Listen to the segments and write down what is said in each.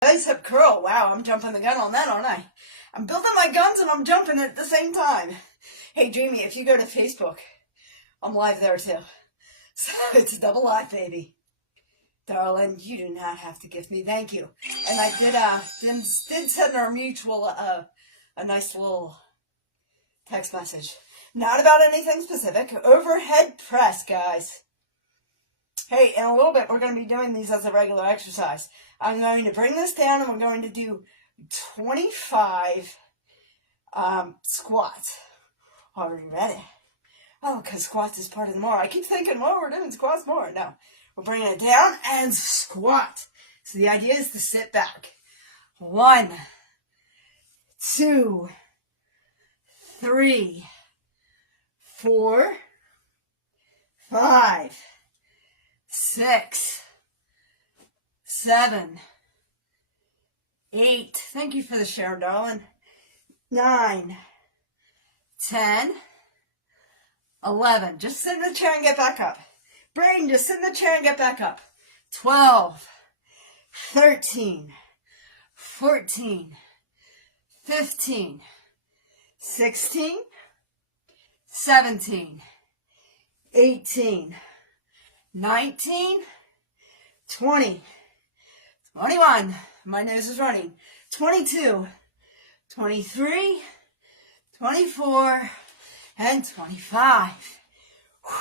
Bicep curl. Wow, I'm jumping the gun on that, aren't I? I'm building my guns and I'm jumping at the same time. Hey, Dreamy, if you go to Facebook, I'm live there too. So it's a double live, baby. Darling, you do not have to gift me. Thank you. And I did send our mutual a nice little text message. Not about anything specific. Overhead press, guys. Hey, in a little bit, we're going to be doing these as a regular exercise. I'm going to bring this down and we're going to do 25 squats. Are you ready? Oh, because squats is part of the more. I keep thinking, well, we're doing squats more. No, we're bringing it down and squat. So the idea is to sit back. 1, 2, 3, 4, 5, 6, 7, 8. Thank you for the share, darling. 9, 10, 11. Just sit in the chair and get back up. Brain, just sit in the chair and get back up. 12, 13, 14, 15, 16, 17, 18, 19, 20, 21. My nose is running. 22, 23, 24, and 25. Whew.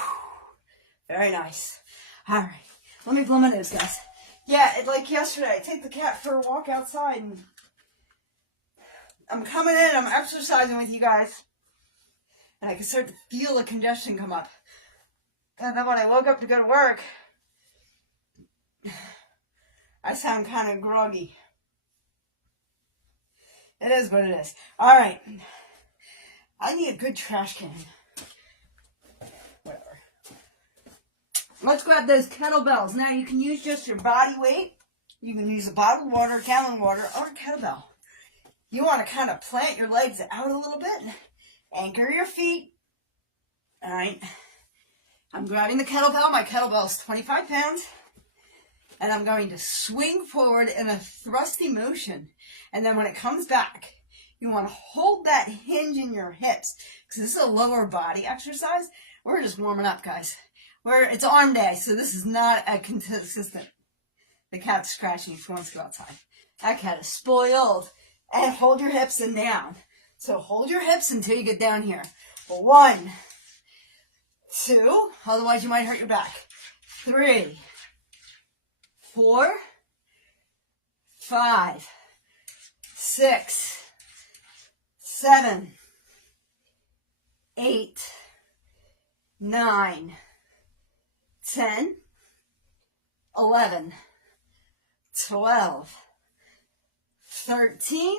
Very nice. All right. Let me blow my nose, guys. Yeah, like yesterday, I take the cat for a walk outside, and I'm coming in, I'm exercising with you guys, and I can start to feel the congestion come up. And then when I woke up to go to work, I sound kind of groggy. It is what it is. All right. I need a good trash can. Whatever. Let's grab those kettlebells. Now, you can use just your body weight. You can use a bottled water, gallon water, or a kettlebell. You want to kind of plant your legs out a little bit. Anchor your feet. All right. I'm grabbing the kettlebell. My kettlebell is 25 pounds. And I'm going to swing forward in a thrusty motion. And then when it comes back, you want to hold that hinge in your hips. Because this is a lower body exercise. We're just warming up, guys. It's arm day, so this is not a consistent. The cat's scratching. She wants to go outside. That cat is spoiled. And hold your hips and down. So hold your hips until you get down here. 1, 2, otherwise you might hurt your back. 3, 4, 5, 6, 7, 8, 9, 10, 11, 12, 13,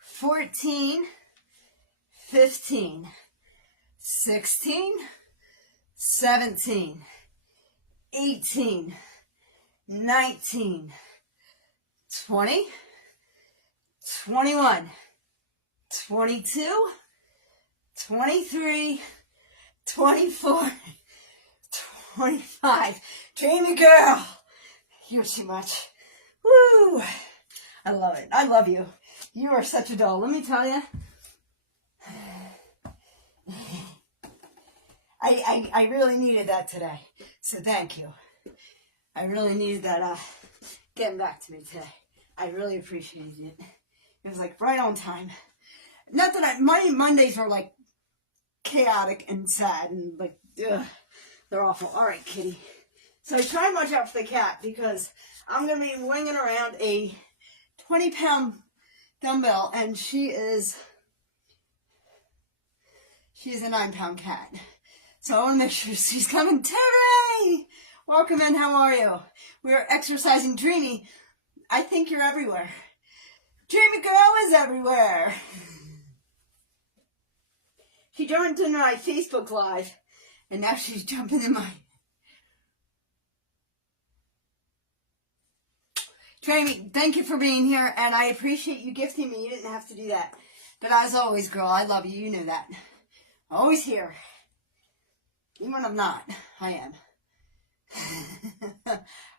14, 15, 16, 17, 18, 19, 20, 21, 22, 23, 24, 25. Dreamy girl. You're too much. Woo. I love it. I love you. You are such a doll. Let me tell you. I really needed that today. So thank you. I really needed that getting back to me today. I really appreciated it. It was like right on time. Not that my Mondays are like chaotic and sad and like, ugh, they're awful. All right, kitty. So try and watch out for the cat because I'm going to be winging around a 20-pound dumbbell and she's a 9-pound cat. So I want to make sure she's coming. Terry! Welcome in. How are you? We're exercising Dreamy. I think you're everywhere. Dreamy girl is everywhere. She jumped into my Facebook Live, and now she's jumping in mine. Dreamy, thank you for being here, and I appreciate you gifting me. You didn't have to do that. But as always, girl, I love you. You know that. Always here. Even when I'm not, I am.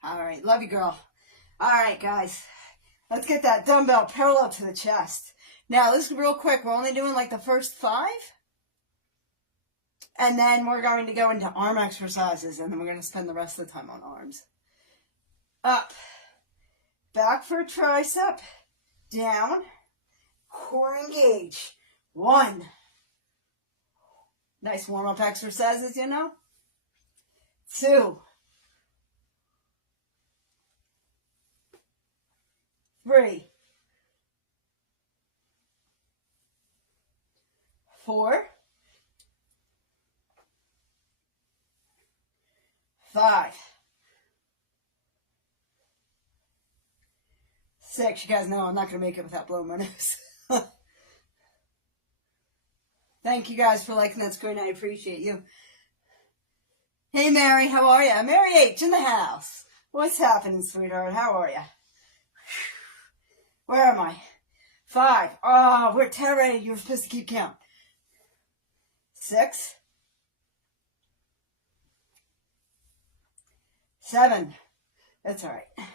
All right. Love you, girl. All right, guys. Let's get that dumbbell parallel to the chest. Now, this is real quick. We're only doing like the first 5. And then we're going to go into arm exercises. And then we're going to spend the rest of the time on arms. Up. Back for tricep. Down. Core engage. 1. Nice warm-up exercises, you know. 2. 3. 4. 5. 6. You guys know I'm not going to make it without blowing my nose. Thank you guys for liking that screen. I appreciate you. Hey, Mary, how are you? Mary H. in the house. What's happening, sweetheart? How are you? Where am I? 5. Oh, we're 10 ready. You were supposed to keep count. 6. 7. That's all right.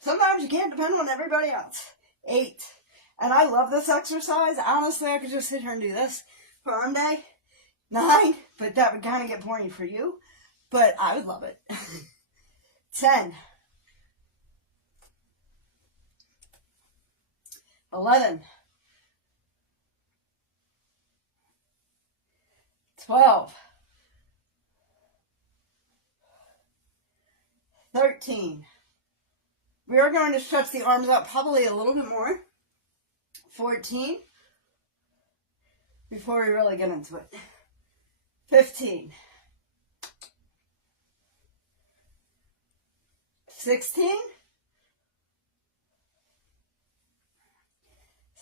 Sometimes you can't depend on everybody else. 8. And I love this exercise. Honestly, I could just sit here and do this for arm day. 9. But that would kind of get boring for you. But I would love it. 10. 11. 12. 13. We are going to stretch the arms out probably a little bit more. 14. Before we really get into it. 15. 16.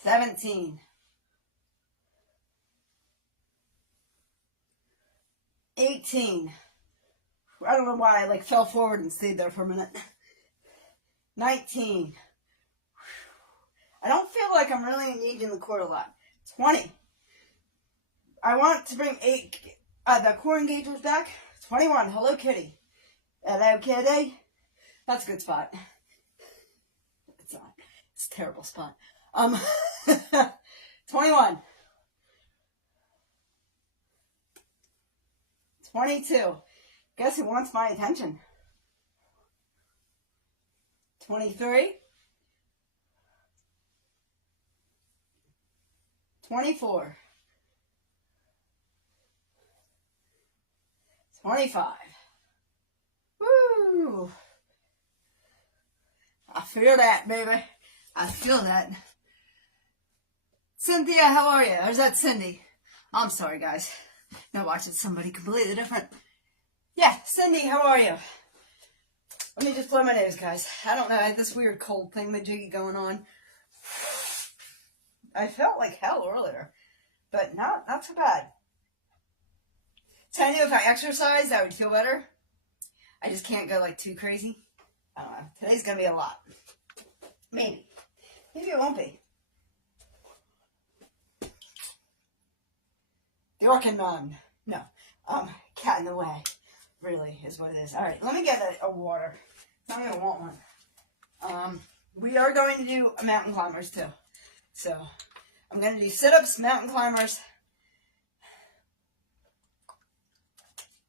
17. 18. I don't know why I fell forward and stayed there for a minute. 19. I don't feel like I'm really engaging the core a lot. 20. I want to bring the core engagers back. 21. Hello, Kitty. Hello, Kitty. That's a good spot. It's not. It's a terrible spot. 21. 22. Guess who wants my attention? 23. 24. 25. Woo! I feel that, baby. I feel that. Cynthia, how are you? Or is that Cindy? I'm sorry, guys. Now watching somebody completely different. Yeah, Cindy, how are you? Let me just blow my nose, guys. I don't know. I had this weird cold thing majiggy going on. I felt like hell earlier, but not so bad. So I knew if I exercised, I would feel better. I just can't go too crazy. I don't know. Today's going to be a lot. Maybe. Maybe it won't be. The orca nun. No. Cat in the way. Really is what it is. All right. Let me get a water. I'm going to want one. We are going to do mountain climbers too. So I'm going to do sit-ups, mountain climbers.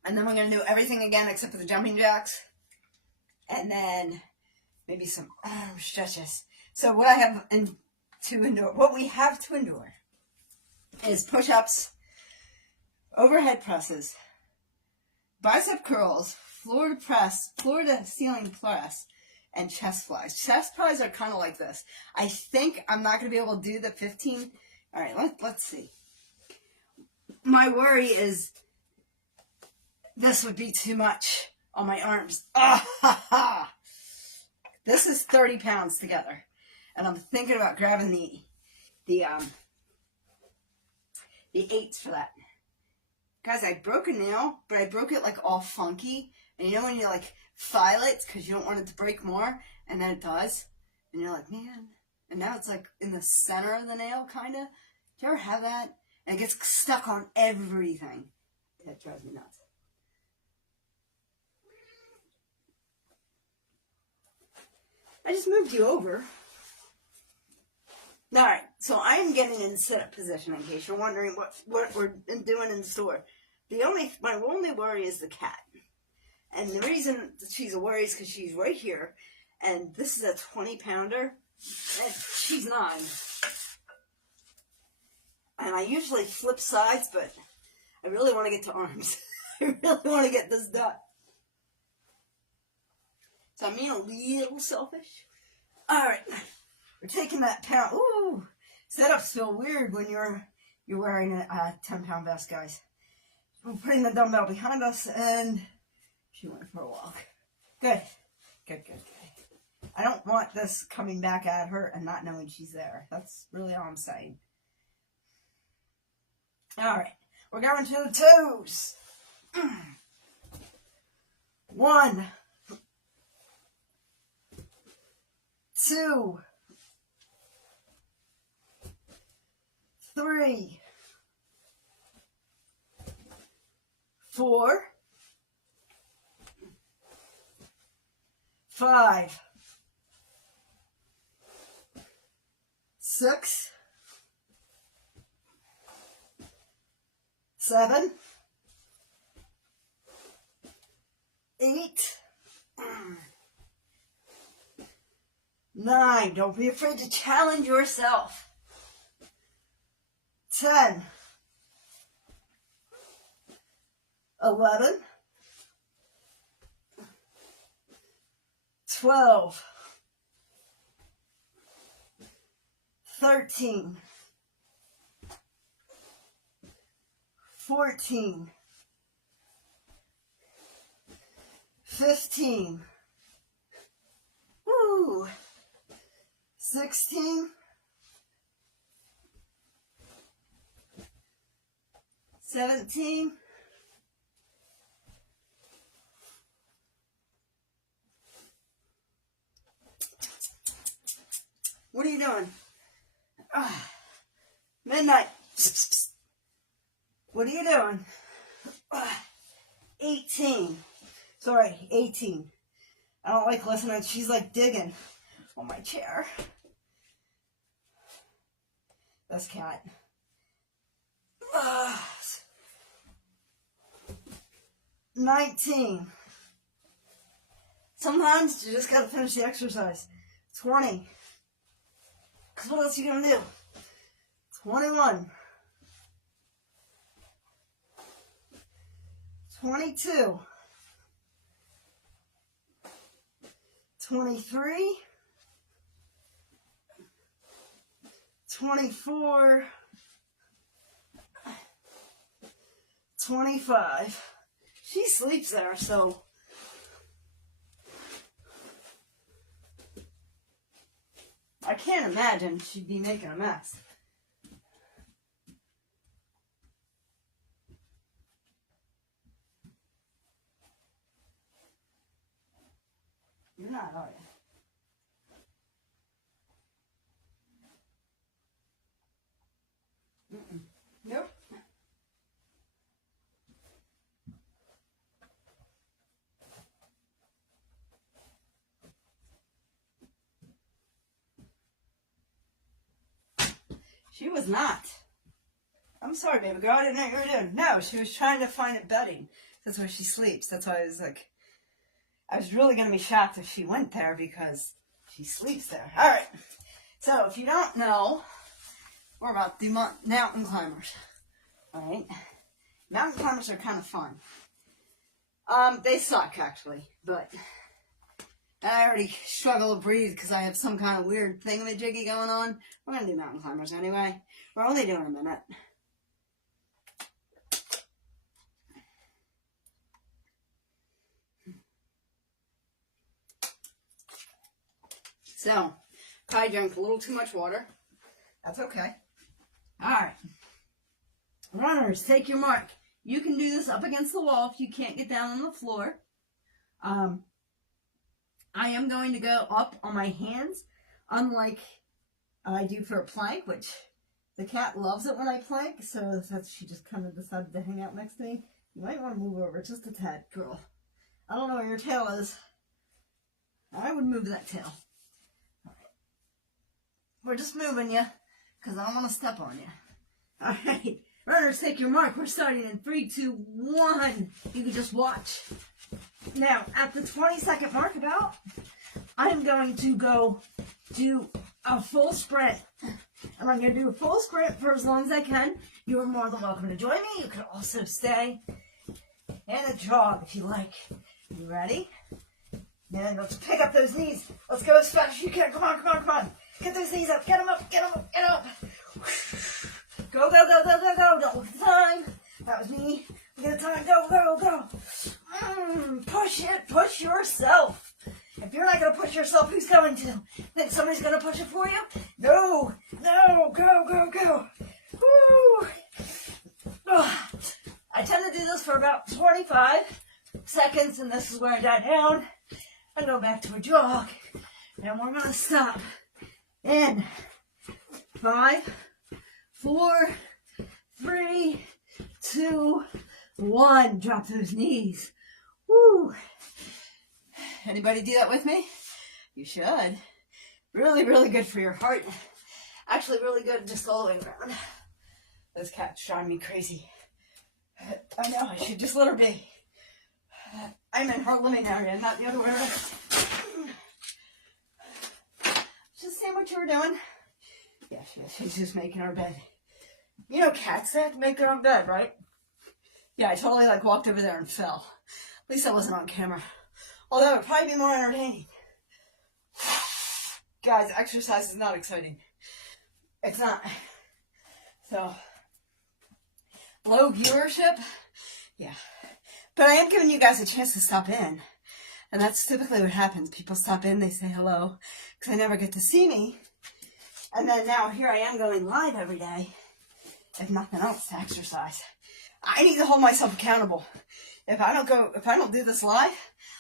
And then we're going to do everything again except for the jumping jacks. And then maybe some arm stretches. So what I have to endure, what we have to endure is push-ups, overhead presses, bicep curls, floor to ceiling press, and chest flies. Chest flies are kind of like this. I think I'm not going to be able to do the 15. All right, let's see. My worry is this would be too much on my arms. This is 30 pounds together. And I'm thinking about grabbing the 8s for that. Guys, I broke a nail, but I broke it all funky. And you know when you file it because you don't want it to break more, and then it does, and you're like, man. And now it's in the center of the nail, kind of. Do you ever have that? And it gets stuck on everything. That drives me nuts. I just moved you over. Alright, so I am getting in sit-up position in case you're wondering what we're doing in the store. My only worry is the cat. And the reason that she's a worry is because she's right here. And this is a 20-pounder. And she's 9. And I usually flip sides, but I really want to get to arms. I really want to get this done. So I'm being a little selfish. Alright. We're taking that pound. Ooh. Setups feel weird when you're wearing a 10-pound vest, guys. We're putting the dumbbell behind us, and she went for a walk. Good. Good, good, good. I don't want this coming back at her and not knowing she's there. That's really all I'm saying. Alright. We're going to the toes. 1, 2, 3, 4, 5, 6, 7, 8, 9. Don't be afraid to challenge yourself. 10, 11, 12, 13, 14, 15, 16, 17, 'What are you doing? Midnight. What are you doing? 18. Sorry, 18. I don't like listening. She's like digging on my chair. This cat. 19. Sometimes you just gotta finish the exercise. 20. Because what else are you gonna do? 21. 22. 23. 24. 25. She sleeps there, so I can't imagine she'd be making a mess. You're not, are you? Nope. She was not. I'm sorry, baby girl. I didn't know what you were doing. No, she was trying to find it bedding. That's where she sleeps. That's why I was like, I was really going to be shocked if she went there because she sleeps there. All right. So if you don't know, we're about the mountain climbers. All right. Mountain climbers are kind of fun. They suck, actually, but I already struggle to breathe because I have some kind of weird thingamajiggy going on. We're going to do mountain climbers anyway. We're only doing a minute. So, I drank a little too much water. That's okay. Alright. Runners, take your mark. You can do this up against the wall if you can't get down on the floor. I am going to go up on my hands, unlike I do for a plank, which the cat loves it when I plank, so that's, she just kind of decided to hang out next to me. You might want to move over just a tad, girl. I don't know where your tail is. I would move that tail. We're just moving you because I don't want to step on you. All right. Runners, take your mark. We're starting in 3, 2, 1. You can just watch. Now, at the 20-second mark about, I'm going to go do a full sprint. And I'm going to do a full sprint for as long as I can. You are more than welcome to join me. You can also stay and a jog if you like. You ready? Then let's pick up those knees. Let's go as fast as you can. Come on, come on, come on. Get those knees up. Get them up. Get them up. Get up. Go, go, go, go, go, go. Don't look at the time. That was me. Look at the time. Go, go, go. Push it. Push yourself. If you're not going to push yourself, who's going to? Think somebody's going to push it for you? No. No. Go, go, go. Woo. I tend to do this for about 25 seconds, and this is where I die down. I go back to a jog. And we're going to stop in 5, 4, 3, 2, 1. Drop those knees. Woo. Anybody do that with me? You should. Really, really good for your heart. Actually, really good just all the way around. Those cats drive me crazy. I know, I should just let her be. I'm in her living area, not the other way around. Just seeing what you were doing. Yeah, she's just making her bed. You know cats, they have to make their own bed, right? Yeah, I totally walked over there and fell. At least I wasn't on camera. Although it'd probably be more entertaining. Guys, exercise is not exciting. It's not. So, low viewership? Yeah. But I am giving you guys a chance to stop in. And that's typically what happens. People stop in, they say hello, because they never get to see me. And then now here I am going live every day, if nothing else, to exercise. I need to hold myself accountable. If I don't do this live,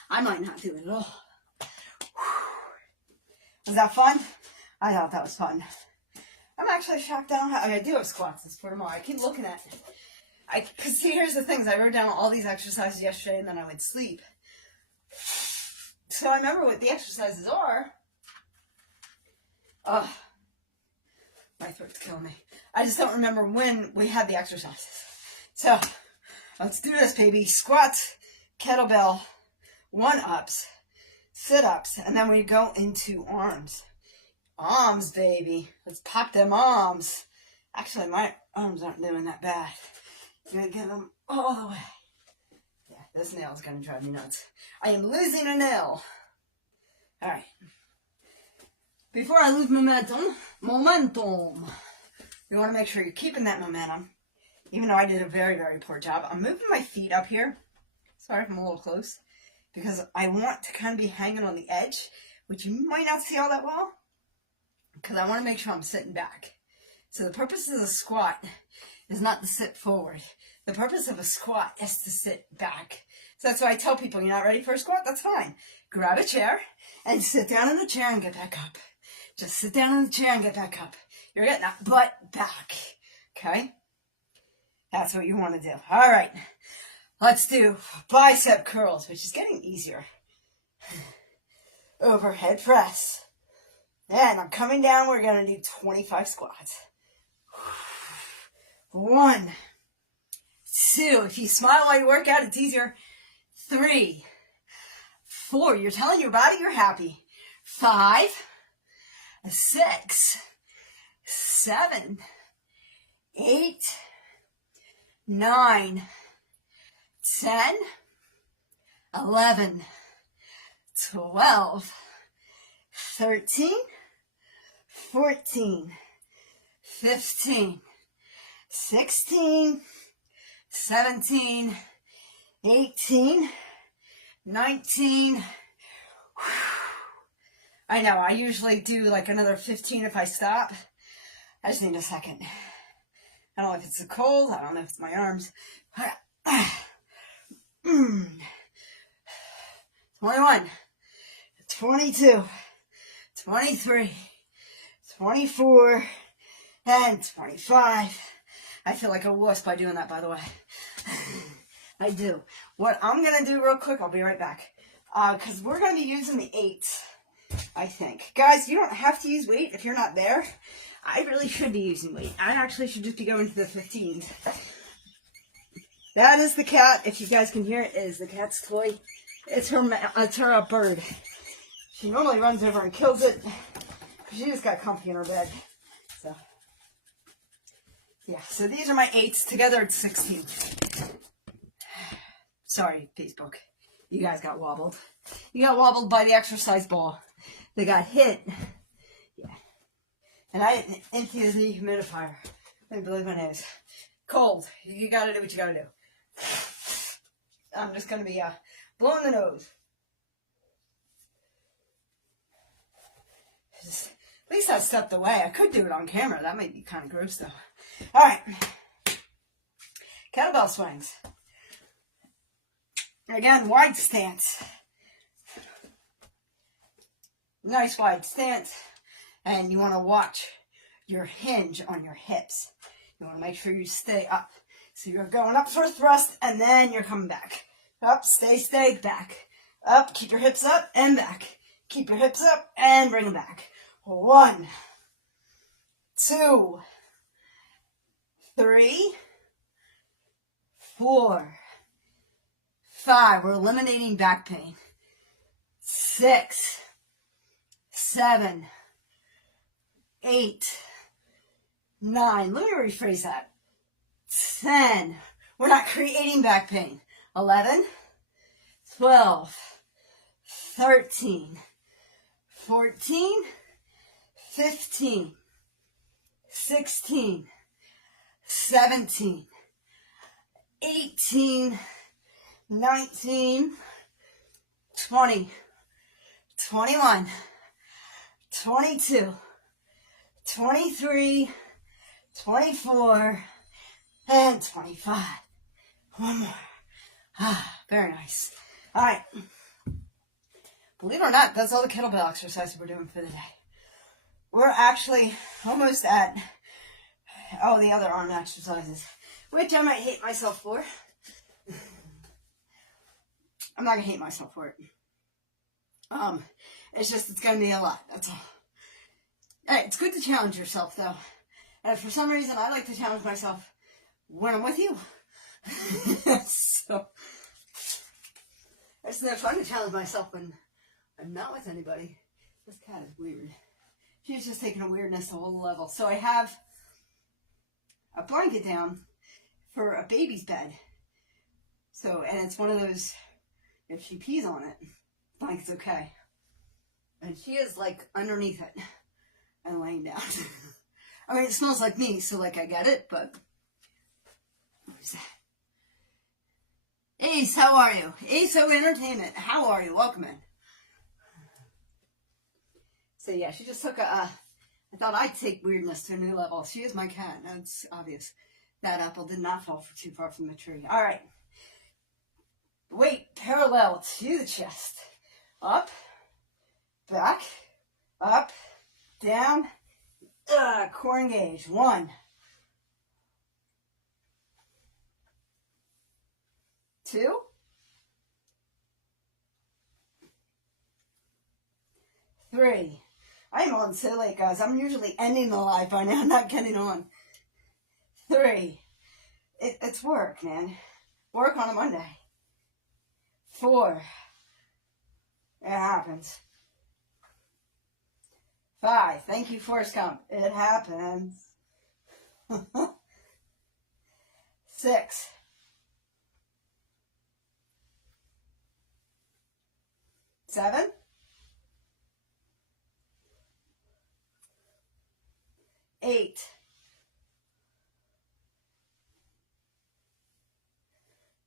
I might not do it at all. Was that fun? I thought that was fun. I'm actually shocked I do have squats. It's for tomorrow. I keep looking at it. Because see, here's the things. I wrote down all these exercises yesterday, and then I would sleep. So I remember what the exercises are. My throat's killing me. I just don't remember when we had the exercises. So, let's do this, baby. Squats, kettlebell, 1-ups, sit-ups, and then we go into arms. Arms, baby. Let's pop them arms. Actually, my arms aren't doing that bad. I'm going to get them all the way. Yeah, this nail's going to drive me nuts. I am losing a nail. All right. Before I lose momentum, you want to make sure you're keeping that momentum. Even though I did a very, very poor job. I'm moving my feet up here. Sorry if I'm a little close. Because I want to kind of be hanging on the edge, which you might not see all that well. Because I want to make sure I'm sitting back. So the purpose of the squat is not to sit forward. The purpose of a squat is to sit back. So that's why I tell people, you're not ready for a squat? That's fine. Grab a chair and sit down in the chair and get back up. Just sit down in the chair and get back up. You're getting that butt back. Okay? That's what you want to do. All right. Let's do bicep curls, which is getting easier. Overhead press. Then I'm coming down. We're going to do 25 squats. 1, 2. If you smile while you work out, it's easier. 3, 4. You're telling your body you're happy. 5, 6, 7, 8, 9, 10, 11, 12, 13, 14, 15, 16, 17, 18, 19. I know, I usually do another 15 if I stop. I just need a second. I don't know if it's the cold. I don't know if it's my arms. 21, 22, 23, 24, and 25. I feel like a wuss by doing that, by the way. I do. What I'm going to do real quick, I'll be right back. Because we're going to be using the 8s. I think. Guys, you don't have to use weight if you're not there. I really should be using weight. I actually should just be going to the 15s. That is the cat. If you guys can hear it, is the cat's toy. It's her bird. She normally runs over and kills it. She just got comfy in her bed. So, yeah. So these are my 8s. Together it's 16. Sorry, Facebook. You guys got wobbled. You got wobbled by the exercise ball. They got hit. Yeah. And I didn't empty the dehumidifier. I believe my nose. Cold. You gotta do what you gotta do. I'm just gonna be blowing the nose. At least I stepped away. I could do it on camera. That might be kind of gross though. Alright. Kettlebell swings. Again, wide stance. Nice wide stance. And you want to watch your hinge on your hips. You want to make sure you stay up. So you're going up for a thrust and then you're coming back. Up, stay, back. Up, keep your hips up and back. Keep your hips up and bring them back. 1, 2, 3, 4, 5. We're eliminating back pain. 6, 7, 8, 9. Let me rephrase that. 10. We're not creating back pain. 11, 12, 13, 14, 15, 16, 17, 18, 19, 20, 21, 22, 23, 24, and 25. One more. Very nice. All right. Believe it or not, that's all the kettlebell exercises we're doing for the day. We're actually almost at all the other arm exercises, which I might hate myself for. I'm not going to hate myself for it. It's just, it's going to be a lot. That's all. Hey, it's good to challenge yourself, though. And for some reason, I like to challenge myself when I'm with you. So, it's no fun to challenge myself when I'm not with anybody. This cat is weird. She's just taking a weirdness to a whole level. So I have a blanket down for a baby's bed. So, and it's one of those, if she pees on it, blanket's okay. And she is like underneath it and laying down. I mean, it smells like me, so like I get it, but what is that? Ace, how are you? ASO Entertainment, how are you? Welcome in. So yeah, she just took I thought I'd take weirdness to a new level. She is my cat. Now it's obvious. That apple did not fall too far from the tree. All right. Weight parallel to the chest. Up, back, up, down, core engage. 1, 2, 3. I'm on so late, guys. I'm usually ending the live by now, not getting on. 3. It's work, man. Work on a Monday. 4. It happens. 5. Thank you, Forrest Gump. It happens. 6. 7. 8.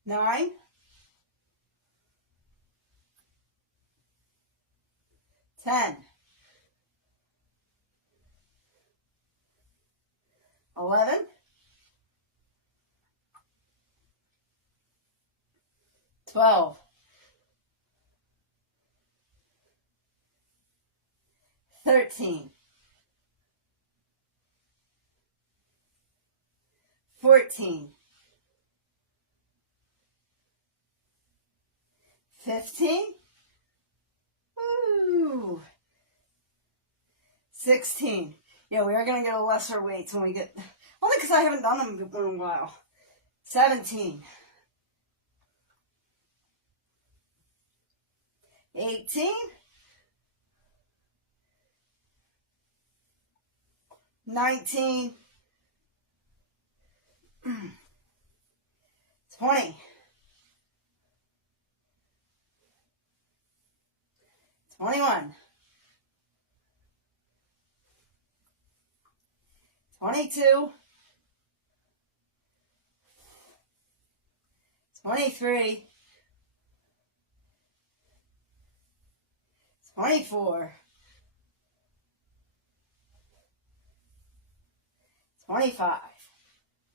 9. 10. 11. 12. 13. 14. 15. Woo. 16. Yeah, we are going to get a lesser weights when we get, only because I haven't done them in a while. 17. 18. 19. 20. 21. 22. 23. 24. 25.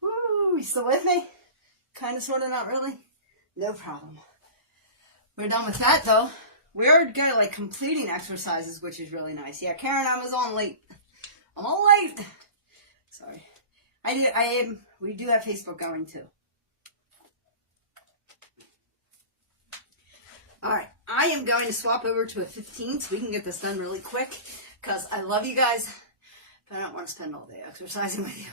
Woo, you still with me? Kind of, sort of, not really? No problem. We're done with that, though. We are good, like, completing exercises, which is really nice. Yeah, Karen, I was on late. I'm all late. Sorry. We do have Facebook going, too. Alright, I am going to swap over to a 15 so we can get this done really quick, because I love you guys, but I don't want to spend all day exercising with you.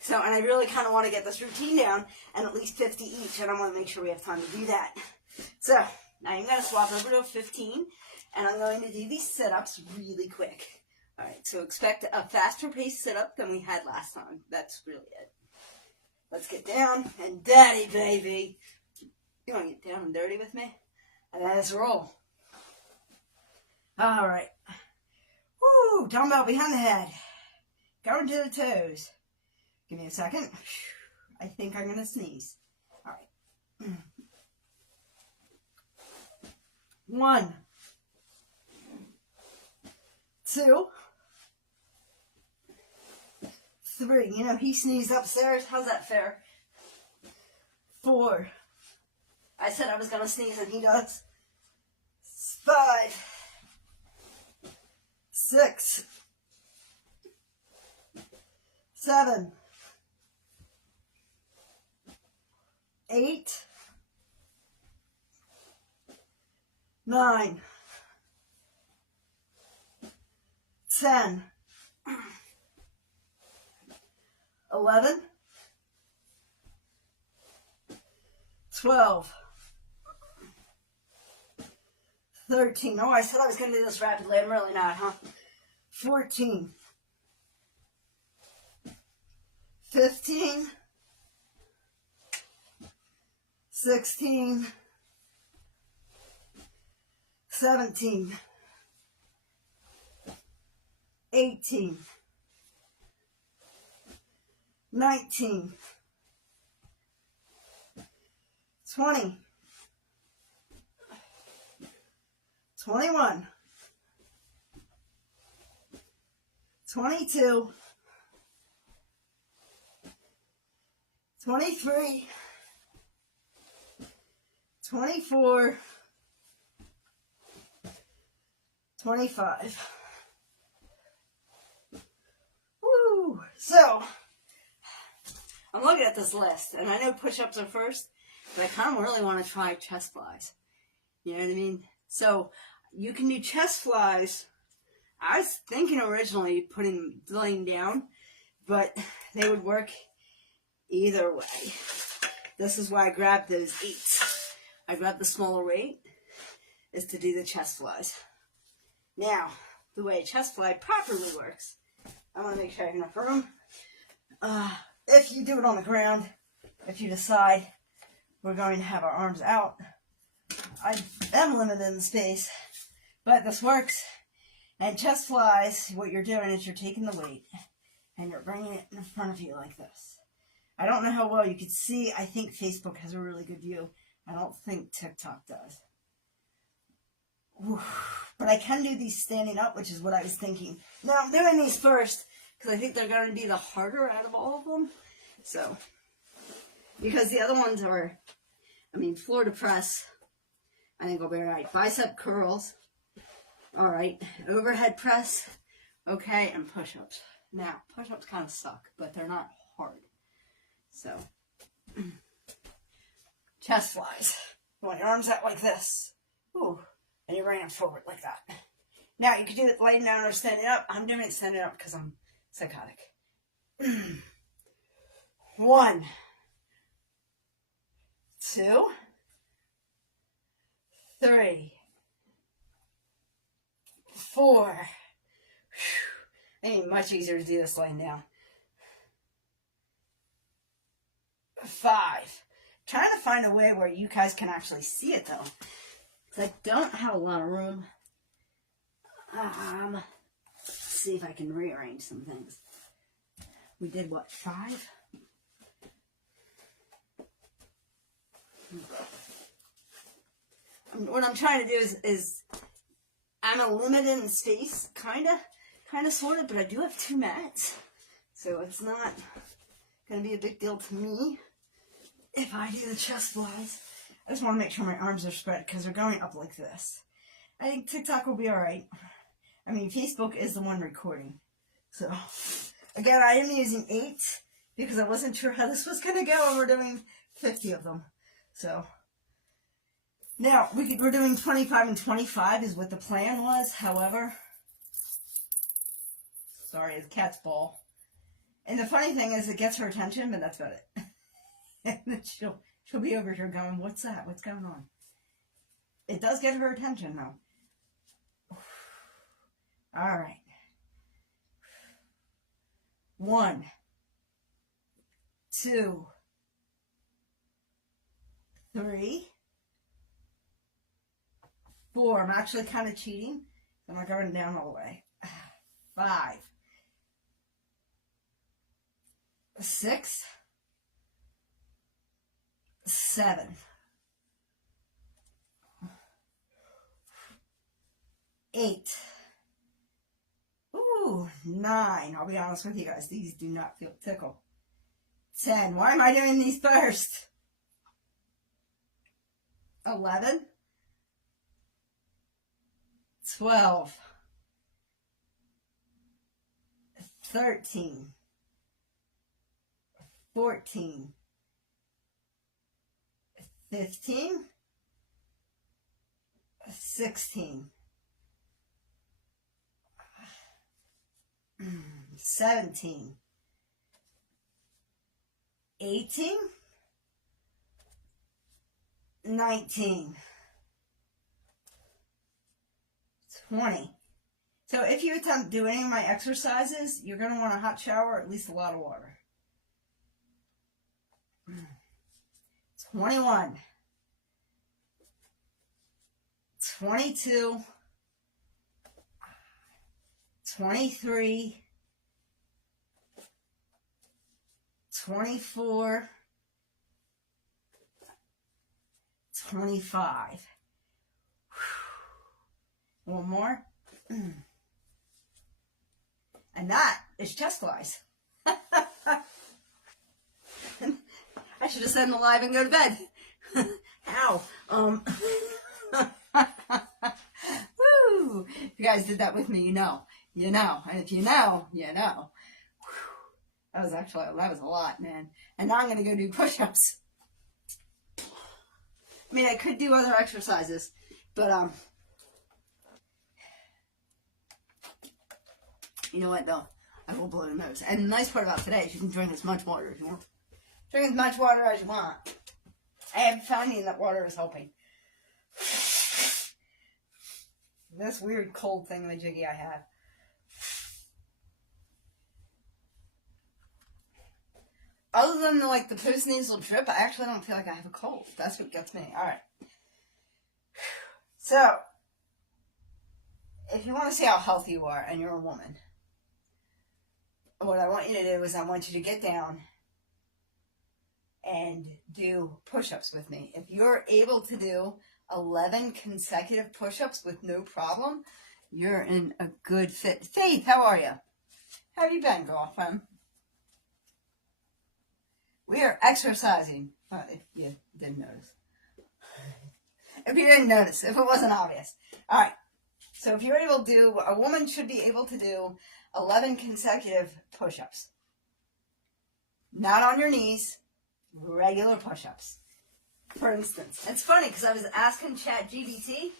So, and I really kind of want to get this routine down, and at least 50 each, and I want to make sure we have time to do that. So, now I'm going to swap over to a 15, and I'm going to do these sit-ups really quick. Alright, so expect a faster paced sit-up than we had last time. That's really it. Let's get down and dirty, baby. You want to get down and dirty with me? And let's roll. Alright. Woo! Dumbbell behind the head. Going to the toes. Give me a second. I think I'm going to sneeze. Alright. 1. 2. 3. You know, he sneezed upstairs. How's that fair? 4. I said I was going to sneeze and he does. 5. 6. 7. 8. 9. 10. 11. 12. 13. Oh, I said I was going to do this rapidly. I'm really not, huh? 14. 15. 16. 17. 18. 19. 20. 21. 22. 23. 24. 25. Woo! So, I'm looking at this list, and I know push-ups are first, but I kind of really want to try chest flies. You know what I mean? So, you can do chest flies. I was thinking originally putting laying down, but they would work either way. This is why I grabbed those 8s. I grabbed the smaller weight, is to do the chest flies. Now, the way a chest fly properly works, I want to make sure I have enough room. If you do it on the ground, if you decide we're going to have our arms out, I am limited in space, but this works. And chest flies, what you're doing is you're taking the weight and you're bringing it in front of you like this. I don't know how well you can see. I think Facebook has a really good view. I don't think TikTok does. But I can do these standing up, which is what I was thinking. Now, I'm doing these first because I think they're going to be the harder out of all of them. So, because the other ones are, floor to press, I think will be alright. Bicep curls, alright. Overhead press, okay, and push-ups. Now, push-ups kind of suck, but they're not hard. So, chest flies. You want your arms out like this. Ooh. And you bring them forward like that. Now, you can do it laying down or standing up. I'm doing it standing up because I'm psychotic. 1, 2, 3, 4. Ain't much easier to do this laying down. 5. Trying to find a way where you guys can actually see it though, because I don't have a lot of room. Let's see if I can rearrange some things. We did what, 5? What I'm trying to do is I'm limited in space, kind of, sort of, but I do have 2 mats, so it's not going to be a big deal to me if I do the chest flies. I just want to make sure my arms are spread because they're going up like this. I think TikTok will be alright. I mean, Facebook is the one recording. So, again, I am using 8 because I wasn't sure how this was going to go, and we're doing 50 of them. So, now, we're doing 25 and 25 is what the plan was. However, sorry, the cat's ball. And the funny thing is, it gets her attention, but that's about it. And then she'll be over here going, what's that? What's going on? It does get her attention, though. All right. 1, 2, 3, 4. I'm actually kind of cheating. I'm not going down all the way. 5, 6, 7, 8. Ooh, 9. I'll be honest with you guys. These do not feel tickle. 10. Why am I doing these first? 11. 12. 13. 14. 15. 16. 17. 18. 19. 20. So if you attempt to do any of my exercises, you're going to want a hot shower or at least a lot of water. 21. 22. 23. 24. 25. One more. And that is chest flies. I should have said them alive and go to bed. Ow. Woo. If you guys did that with me, you know. You know. And if you know, you know. That was a lot, man. And now I'm going to go do push-ups. I mean, I could do other exercises, but, you know what, though? I will blow the nose. And the nice part about today is you can drink as much water as you want. Drink as much water as you want. I am finding that water is helping. This weird cold thing in the jiggy I have. Other than the post-nasal drip, I actually don't feel like I have a cold. That's what gets me. All right. So, if you want to see how healthy you are and you're a woman, what I want you to do is I want you to get down and do push-ups with me. If you're able to do 11 consecutive push-ups with no problem, you're in a good fit. Faith, how are you? How have you been, girlfriend? We are exercising. If you didn't notice. If you didn't notice, if it wasn't obvious. All right. So if you're able to do, a woman should be able to do 11 consecutive push-ups. Not on your knees, regular push-ups. For instance, it's funny because I was asking ChatGPT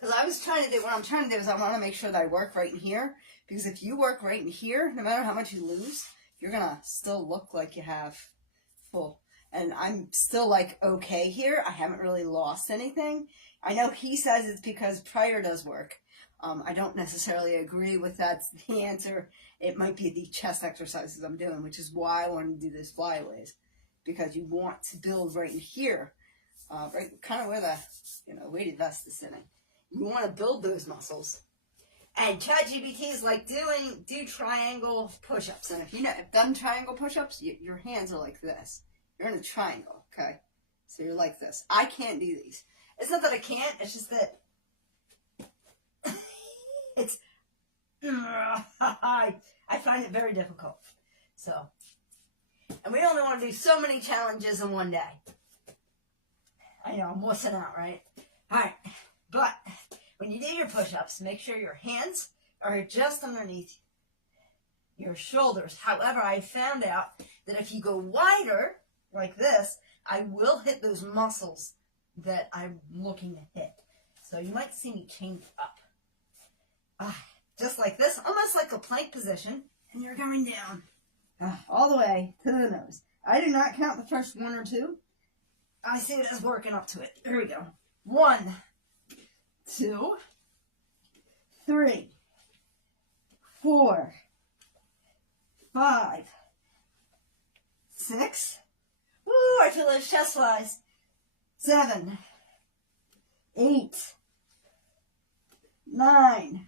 Because I was trying to do, what I'm trying to do is I want to make sure that I work right in here. Because if you work right in here, no matter how much you lose, you're going to still look like you have full. And I'm still like okay here. I haven't really lost anything. I know he says it's because prior does work. I don't necessarily agree with that's the answer. It might be the chest exercises I'm doing, which is why I want to do this flyaways. Because you want to build right in here. Right, kind of where the weighted vest is sitting. You want to build those muscles. And ChatGPT is like do triangle push-ups. And if you've done triangle push-ups, your hands are like this. You're in a triangle, okay? So you're like this. I can't do these. It's not that I can't. It's just that it's I find it very difficult. So, and we only want to do so many challenges in one day. I know, I'm wussing out, right? All right, but when you do your push-ups, make sure your hands are just underneath your shoulders. However, I found out that if you go wider, like this, I will hit those muscles that I'm looking to hit. So you might see me change up. Just like this, almost like a plank position, and you're going down. All the way to the nose. I do not count the first one or two. I see it as working up to it. Here we go. 1, 2, 3, 4, 5, 6. Woo, I feel those chest flies. 7, 8, 9,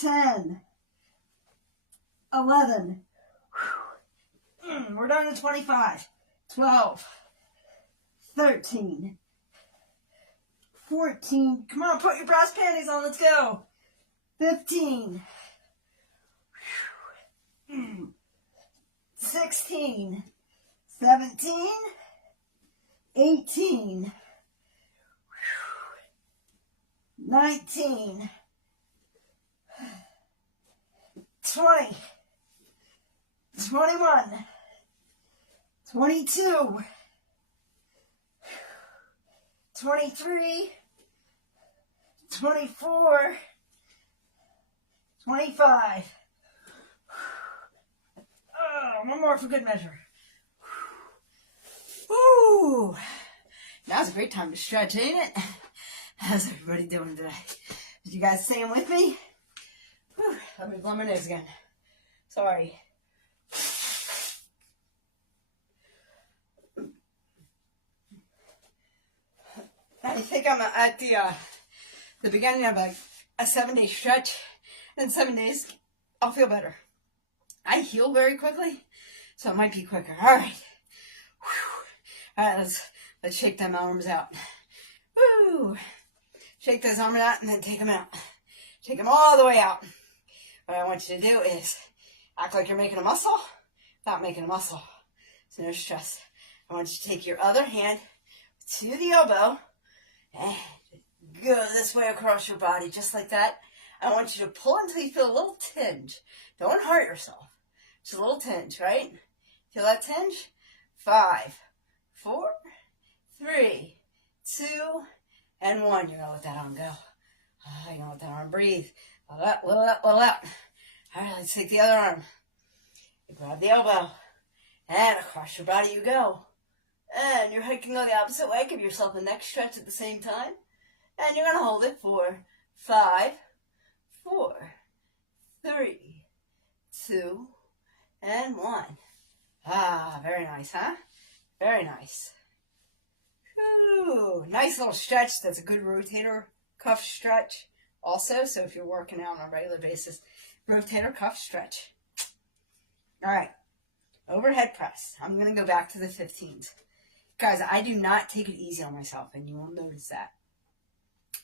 10, 11. We're down to 25. 12, 13, 14. Come on, put your brass panties on. Let's go. 15, 16, 17, 18, 19, 20, 21, 22, 23, 24, 25. One more for good measure. Woo! Now's a great time to stretch, ain't it? How's everybody doing today? Did you guys staying with me? Whew, let me blow my nose again. Sorry. I think I'm at the beginning of a 7-day stretch. In 7 days, I'll feel better. I heal very quickly, so it might be quicker. All right. Whew. All right, let's shake them arms out. Woo! Shake those arms out and then take them out. Take them all the way out. What I want you to do is act like you're making a muscle without making a muscle. So no stress. I want you to take your other hand to the elbow and go this way across your body, just like that. I want you to pull until you feel a little tinge. Don't hurt yourself. Just a little tinge, right? Feel that tinge? 5, 4, 3, 2, and 1. You're going to let that arm go. You're going to let that arm breathe. Little out, little out, little out. All right, let's take the other arm. You grab the elbow. And across your body you go. And your head can go the opposite way. Give yourself a neck stretch at the same time. And you're going to hold it for 5, 4, 3, 2, and 1. Very nice, huh? Very nice. Whew. Nice little stretch. That's a good rotator cuff stretch also. So if you're working out on a regular basis, rotator cuff stretch. All right. Overhead press. I'm going to go back to the 15s. Guys, I do not take it easy on myself, and you will notice that.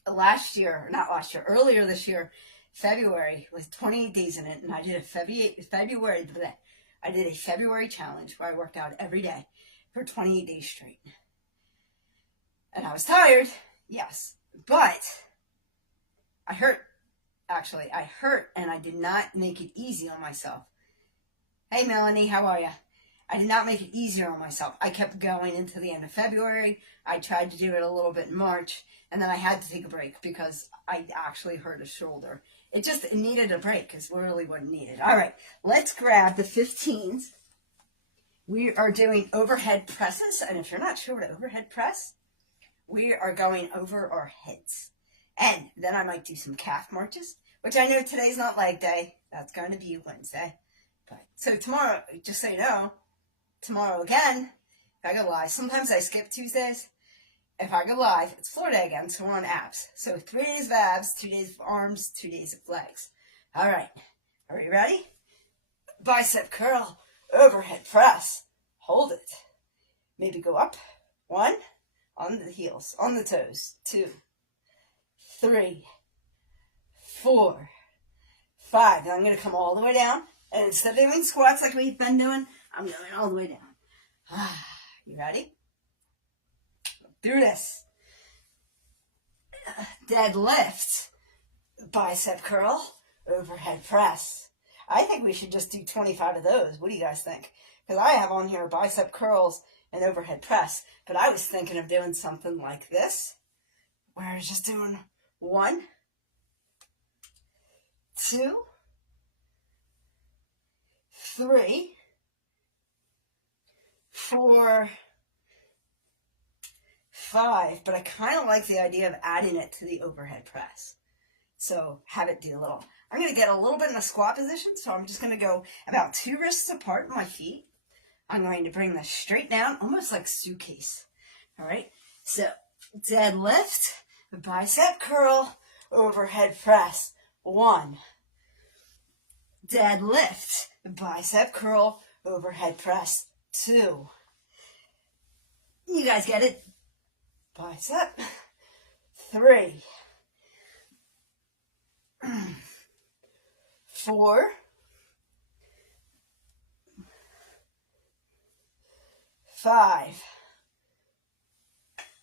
Earlier this year, February, with 28 days in it, and I did a February challenge where I worked out every day for 28 days straight. And I was tired, yes, but I hurt, and I did not make it easy on myself. Hey, Melanie, how are you? I did not make it easier on myself. I kept going into the end of February. I tried to do it a little bit in March, and then I had to take a break because I actually hurt a shoulder. It needed a break. It's really what it needed. All right, let's grab the 15s. We are doing overhead presses, and if you're not sure what overhead press, we are going over our heads. And then I might do some calf marches, which I know today's not leg day. That's going to be Wednesday. But so tomorrow, just so you know, tomorrow again, if I go live, sometimes I skip Tuesdays. If I go live, it's floor day again, so we're on abs. So 3 days of abs, 2 days of arms, 2 days of legs. All right, are you ready? Bicep curl, overhead press. Hold it. Maybe go up. 1, on the heels, on the toes. 2, 3, 4, 5. Now I'm going to come all the way down. And instead of doing squats like we've been doing, I'm going all the way down. You ready? Do this. Deadlift. Bicep curl. Overhead press. I think we should just do 25 of those. What do you guys think? Because I have on here bicep curls and overhead press. But I was thinking of doing something like this, where I was just doing 1, 2, 3, 4, 5. But I kind of like the idea of adding it to the overhead press. So have it do a little. I'm going to get a little bit in a squat position. So I'm just going to go about 2 wrists apart in my feet. I'm going to bring this straight down, almost like suitcase. All right. So deadlift, bicep curl, overhead press. 1. Deadlift, bicep curl, overhead press. 2. You guys get it? Bicep. 3. 4. 5.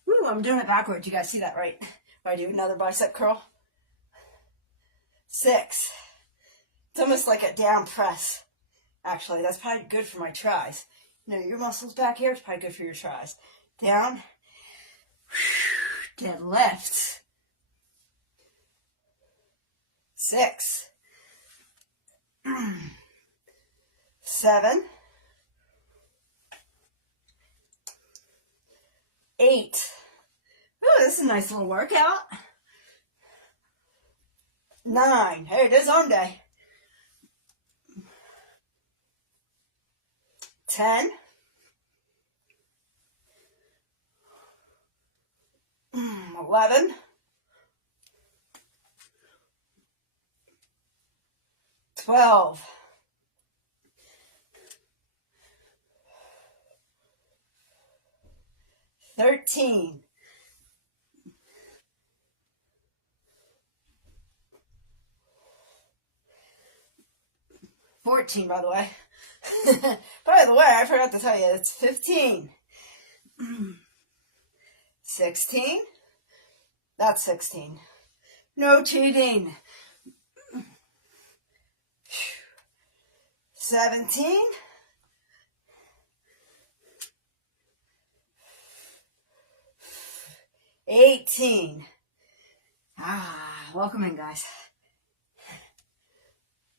Woo, I'm doing it backwards. You guys see that, right? If I do another bicep curl. 6. It's almost like a down press. Actually, that's probably good for my tris. You know, your muscles back here is probably good for your tris. Down. Deadlift. 6. 7. 8. Ooh, this is a nice little workout. 9. Hey, it is on day. 10. 11. 12. 13. 14, by the way. By the way, I forgot to tell you, it's 15. 16. That's 16. No cheating. 17. 18. Welcome in, guys.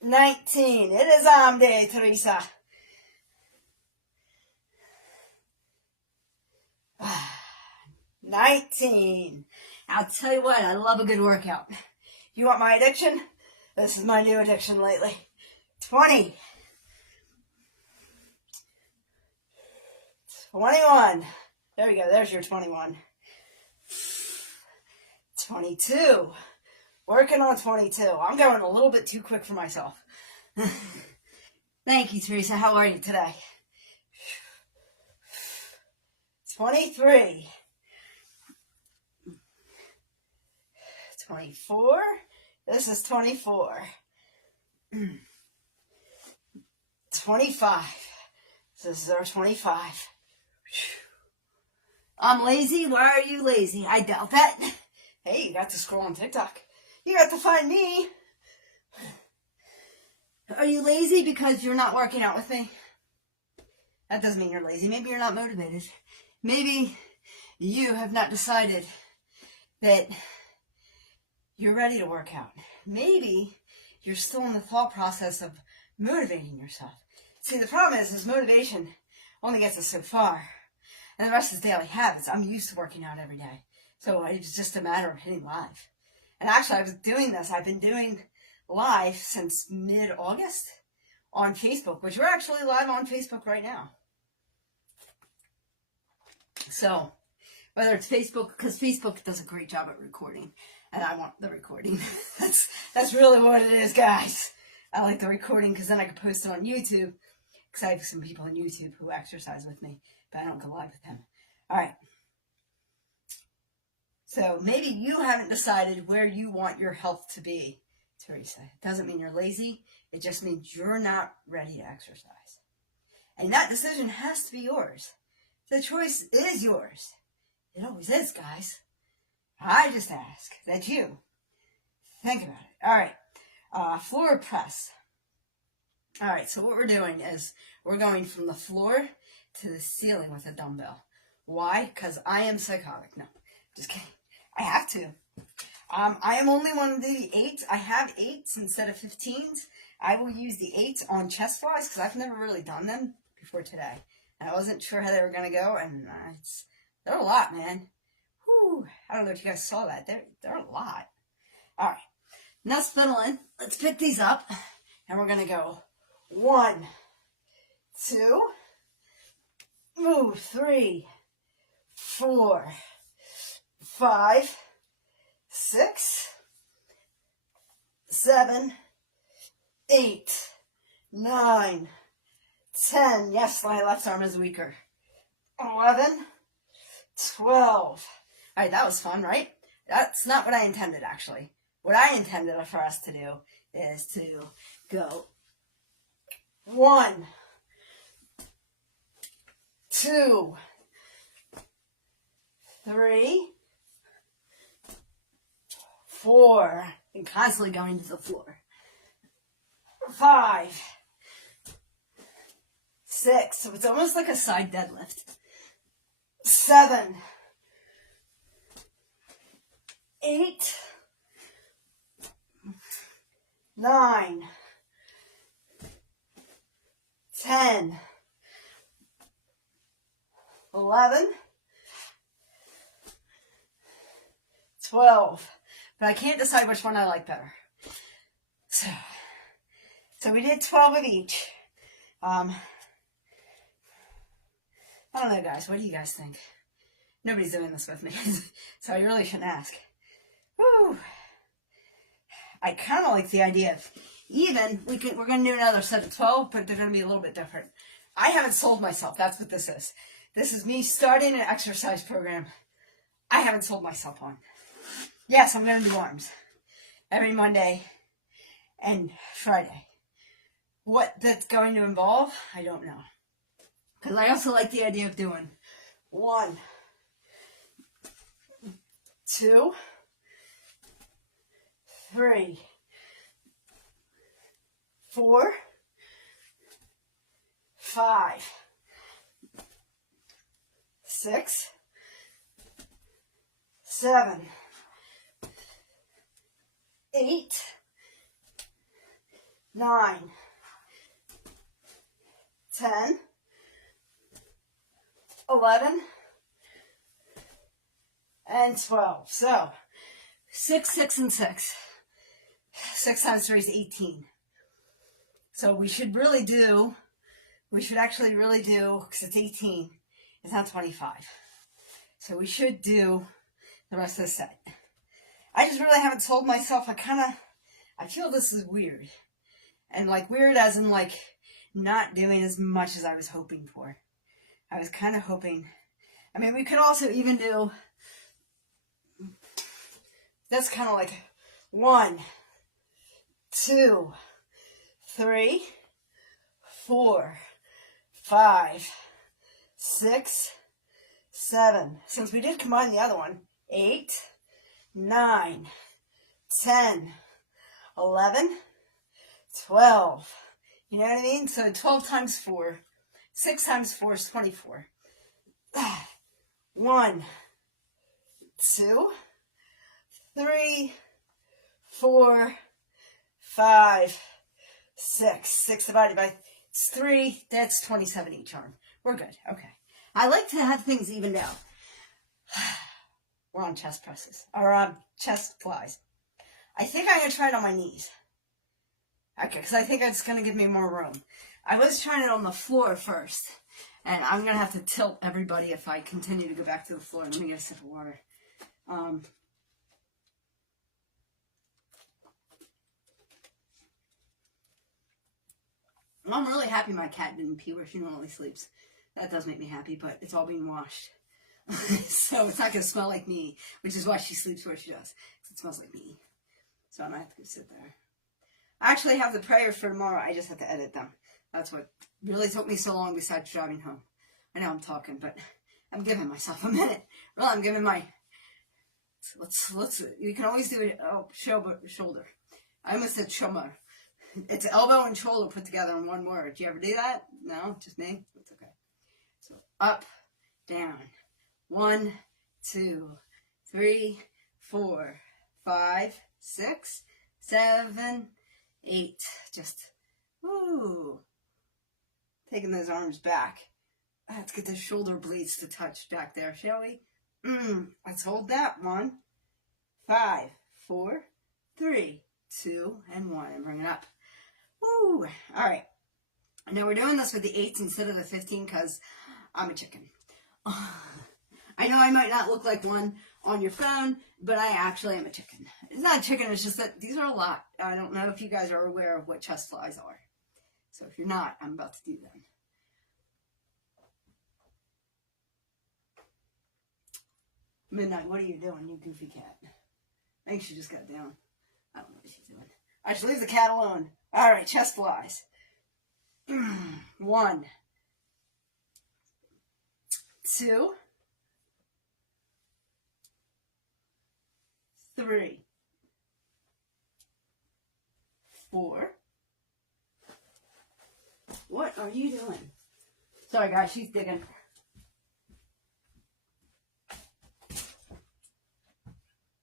19. It is arm day, Teresa. 19. I'll tell you what, I love a good workout. You want my addiction? This is my new addiction lately. 20. 21. There we go. There's your 21. 22. Working on 22. I'm going a little bit too quick for myself. Thank you, Teresa. How are you today? 23. 24. This is 24. 25. This is our 25. I'm lazy? Why are you lazy? I doubt that. Hey, you got to scroll on TikTok. You got to find me. Are you lazy because you're not working out with me? That doesn't mean you're lazy. Maybe you're not motivated. Maybe you have not decided that you're ready to work out. Maybe you're still in the thought process of motivating yourself. See, the problem is motivation only gets us so far. And the rest is daily habits. I'm used to working out every day. So it's just a matter of hitting live. And actually, I've been doing live since mid-August on Facebook, which we're actually live on Facebook right now. So, whether it's Facebook, because Facebook does a great job at recording, and I want the recording. That's really what it is, guys. I like the recording because then I can post it on YouTube, because I have some people on YouTube who exercise with me, but I don't go live with them. All right. So maybe you haven't decided where you want your health to be, Teresa. It doesn't mean you're lazy. It just means you're not ready to exercise. And that decision has to be yours. The choice is yours. It always is, guys. I just ask that you think about it. All right. Floor press. All right. So what we're doing is we're going from the floor to the ceiling with a dumbbell. Why? Because I am psychotic. No, just kidding. I have to. I am only one of the 8s. I have 8s instead of 15s. I will use the 8s on chest flies because I've never really done them before today. And I wasn't sure how they were going to go. And they're a lot, man. Whew. I don't know if you guys saw that. They're a lot. All right. Now fiddling. Let's pick these up. And we're going to go 1, 2, move 3, 4, 5, 6, 7, 8, 9, 10. Yes, my left arm is weaker. 11, 12. All right, that was fun, right? That's not what I intended, actually. What I intended for us to do is to go 1, 2, 3, 4, and constantly going to the floor. 5, 6, so it's almost like a side deadlift. 7, 8, 9, 10, 11, 12. But I can't decide which one I like better. So we did 12 of each. I don't know, guys. What do you guys think? Nobody's doing this with me, so I really shouldn't ask. Woo! I kind of like the idea of we're going to do another set of 12, but they're going to be a little bit different. I haven't sold myself. That's what this is. This is me starting an exercise program I haven't sold myself on. Yes, I'm going to do arms every Monday and Friday. What that's going to involve, I don't know. Because I also like the idea of doing 1, 2, 3, 4, 5, 6, 7, 8, 9, 10, 11, and 12. So, 6, 6, and 6. 6 times 3 is 18. So we should actually really do, because it's 18, it's not 25. So we should do the rest of the set. I just really haven't told myself. I feel this is weird. And like weird as in like not doing as much as I was hoping for. I was kind of hoping, I mean, we could also even do, that's kind of like 1, 2, 3, 4, 5, 6, 7. Since we did combine the other one, 8, 9, 10, 11, 12. You know what I mean? So 12 times 4. 6 times 4 is 24. 1, 2, 3, 4, 5, 6. 6 divided by 3, that's 27 each arm. We're good. Okay. I like to have things evened out. We're on chest presses, or on chest flies. I think I'm going to try it on my knees. Okay, because I think it's going to give me more room. I was trying it on the floor first, and I'm going to have to tilt everybody if I continue to go back to the floor. Let me get a sip of water. I'm really happy my cat didn't pee where she normally sleeps. That does make me happy, but it's all being washed. So it's not going to smell like me, which is why she sleeps where she does. It smells like me. So I might have to go sit there. I actually have the prayers for tomorrow. I just have to edit them. That's what really took me so long besides driving home. I know I'm talking, but I'm giving myself a minute. Well, I'm giving my... Let's you can always do it. Oh, shoulder. I almost said shoulder. It's elbow and shoulder put together in one word. Do you ever do that? No? Just me? That's okay. So up, down. 1, 2, 3, 4, 5, 6, 7, 8. Just, woo. Taking those arms back. Let's get the shoulder blades to touch back there, shall we? Let's hold that. 1, 5, 4, 3, 2, and 1. And bring it up. Woo. All right. Now we're doing this with the 8s instead of the 15 because I'm a chicken. I know I might not look like one on your phone, but I actually am a chicken. It's not a chicken, it's just that these are a lot. I don't know if you guys are aware of what chest flies are. So if you're not, I'm about to do them. Midnight, what are you doing, you goofy cat? I think she just got down. I don't know what she's doing. I should leave the cat alone. All right, chest flies. 1, 2, 3, 4. What are you doing? Sorry, guys, she's digging.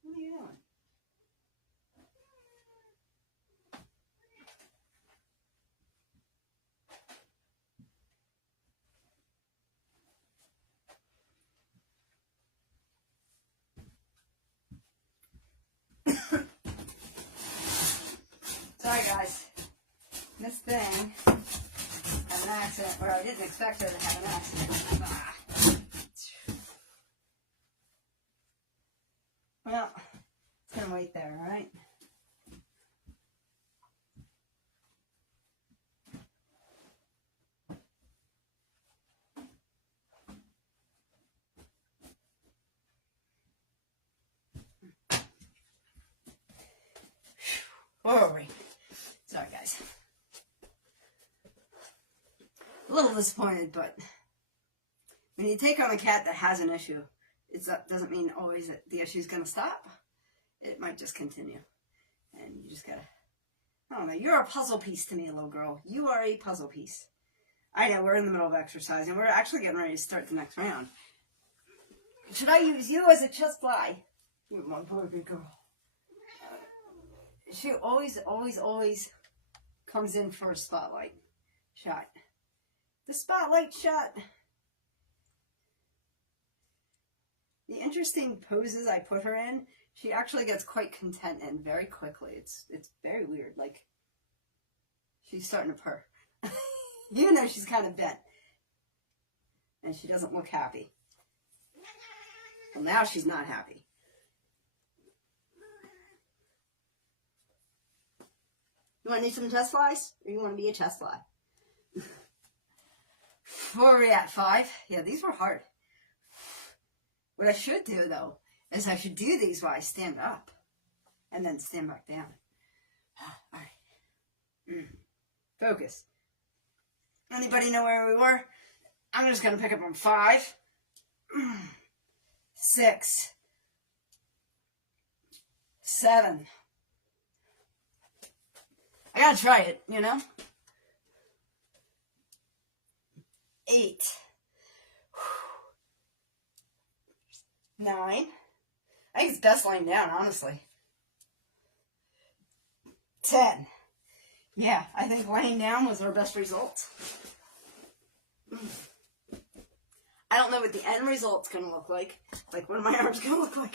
What are you doing? Sorry, guys. This thing had an accident, or I didn't expect her to have an accident. Well, it's going to wait there, all right? Where were we? Sorry, guys. A little disappointed, but when you take on a cat that has an issue, it doesn't mean always that the issue is going to stop. It might just continue. And you just gotta, I don't know, you're a puzzle piece to me, little girl. You are a puzzle piece. I know, we're in the middle of exercise, and we're actually getting ready to start the next round. Should I use you as a chest fly? You're my baby girl. She always comes in for a spotlight shot. The spotlight shot. The interesting poses I put her in, she actually gets quite content in very quickly. It's very weird. Like, she's starting to purr. Even though she's kind of bent. And she doesn't look happy. Well, now she's not happy. You want to do some chest flies? Or you want to be a chest fly? Where are we at? 5? Yeah, these were hard. What I should do, though, is I should do these while I stand up. And then stand back down. All right. Focus. Anybody know where we were? I'm just going to pick up on 5. 6. 7. I gotta try it, you know? 8, 9. I think it's best lying down, honestly. 10. Yeah, I think laying down was our best result. I don't know what the end result's going to look like. Like, what are my arms going to look like?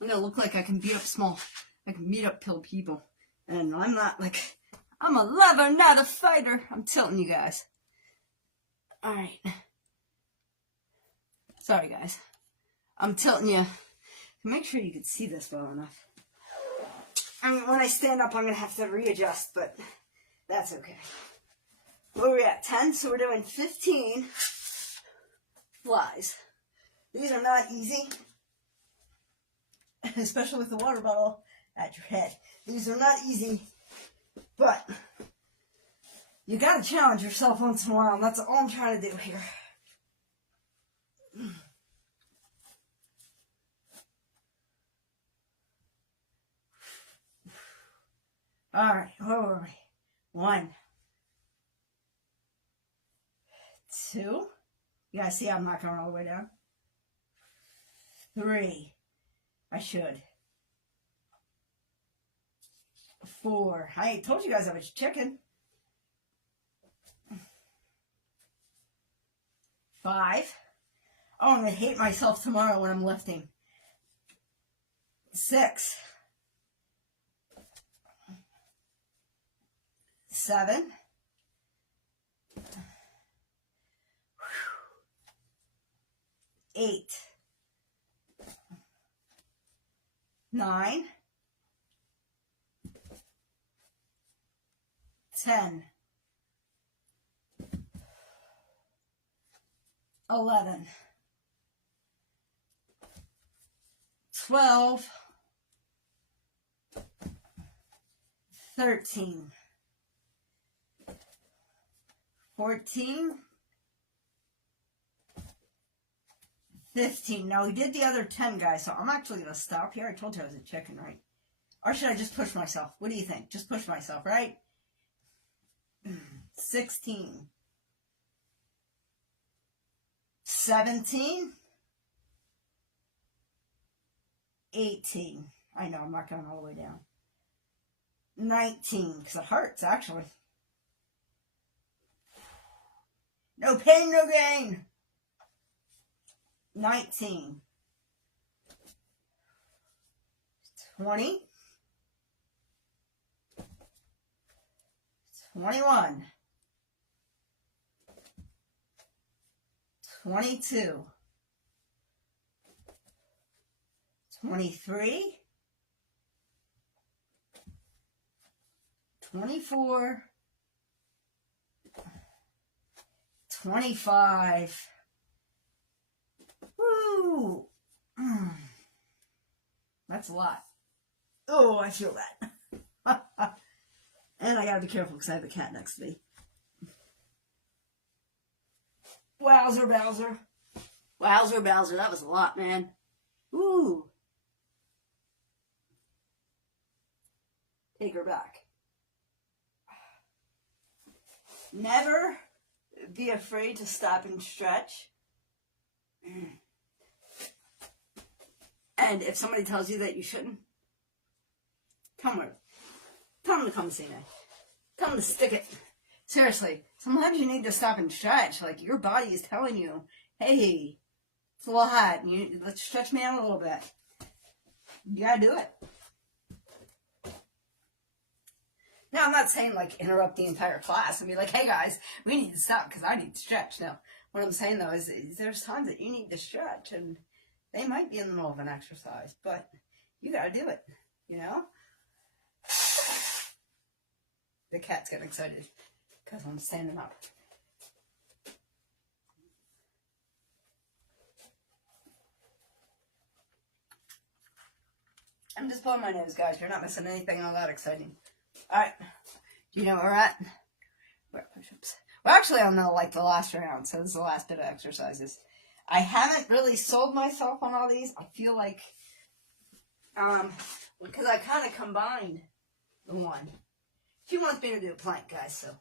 I'm going to look like I can beat up pill people. And I'm not like, I'm a lover, not a fighter. I'm telling you guys. Alright. Sorry, guys. I'm tilting you. Make sure you can see this well enough. I mean, when I stand up, I'm going to have to readjust, but that's okay. Where are we at? 10? So we're doing 15 flies. These are not easy, especially with the water bottle at your head. These are not easy, but you got to challenge yourself once in a while, and that's all I'm trying to do here. Alright, where were we? 1, 2. You guys see I'm not going all the way down? 3. I should. 4. I told you guys I was chicken. 5. Oh, I'm going to hate myself tomorrow when I'm lifting. 6. 7. 8. 9. 10. 11. 12. 13. 14. 15. Now, we did the other 10, guys, so I'm actually going to stop here. I told you I was a chicken, right? Or should I just push myself? What do you think? Just push myself, right? 16. 17. 18. I know, I'm not going all the way down. 19, because it hurts, actually. No pain, no gain. 19. 20. 21. 22. 23. 24. 25. Woo! That's a lot. Oh, I feel that. And I gotta be careful because I have a cat next to me. Wowzer, Bowser. Wowzer, Bowser. That was a lot, man. Woo! Take her back. Never be afraid to stop and stretch. And if somebody tells you that you shouldn't, tell them to come see me. Tell them to stick it. Seriously, sometimes you need to stop and stretch. Like, your body is telling you, hey, it's a lot. Let's stretch me out a little bit. You gotta do it. Now, I'm not saying, like, interrupt the entire class and be like, hey, guys, we need to stop because I need to stretch. No. What I'm saying, though, is there's times that you need to stretch, and they might be in the middle of an exercise, but you got to do it, you know? The cat's getting excited because I'm standing up. I'm just blowing my nose, guys. You're not missing anything all that exciting. All right. Do you know where we're at? We're at push-ups. Well, actually, I'm going to like the last round, so this is the last bit of exercises. I haven't really sold myself on all these. I feel like, because I kind of combined the one. She wants me to do a plank, guys, so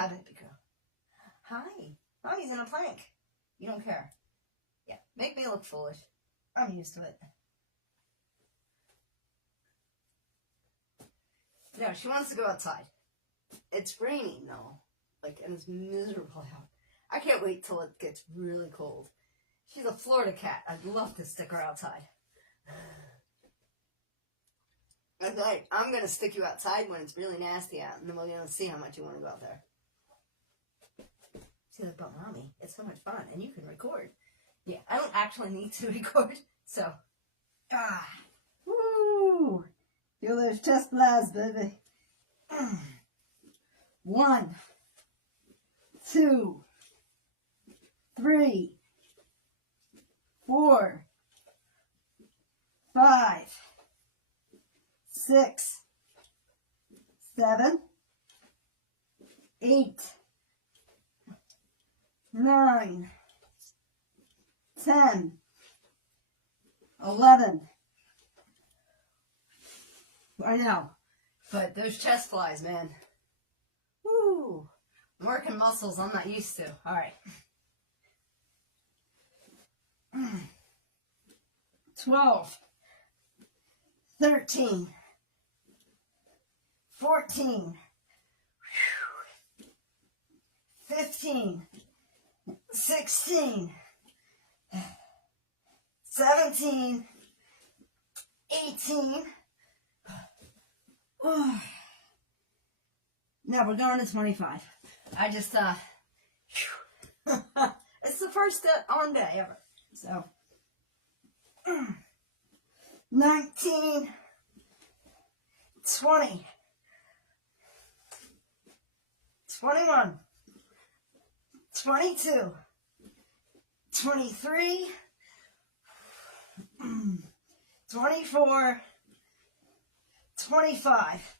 Hi, baby girl. Hi. Mommy's in a plank. You don't care. Yeah, make me look foolish. I'm used to it. No, she wants to go outside. It's raining though. Like, and it's miserable out. I can't wait till it gets really cold. She's a Florida cat. I'd love to stick her outside. I'm going to stick you outside when it's really nasty out, and then we're going to see how much you want to go out there. See, that's about Mommy. It's so much fun, and you can record. Yeah, I don't actually need to record, so. Woo! Feel those chest flies, baby. 1, 2, 3, 4, 5, 6, 7, 8, 9, 10, 11. I know, but those chest flies, man. Woo! I'm working muscles I'm not used to. All right. 12, 13, 14, 15, 16, 17, 18. Now we're going to 25. I just, it's the first arm day ever. So, 19, 20, 21, 22, 23, 24, 25.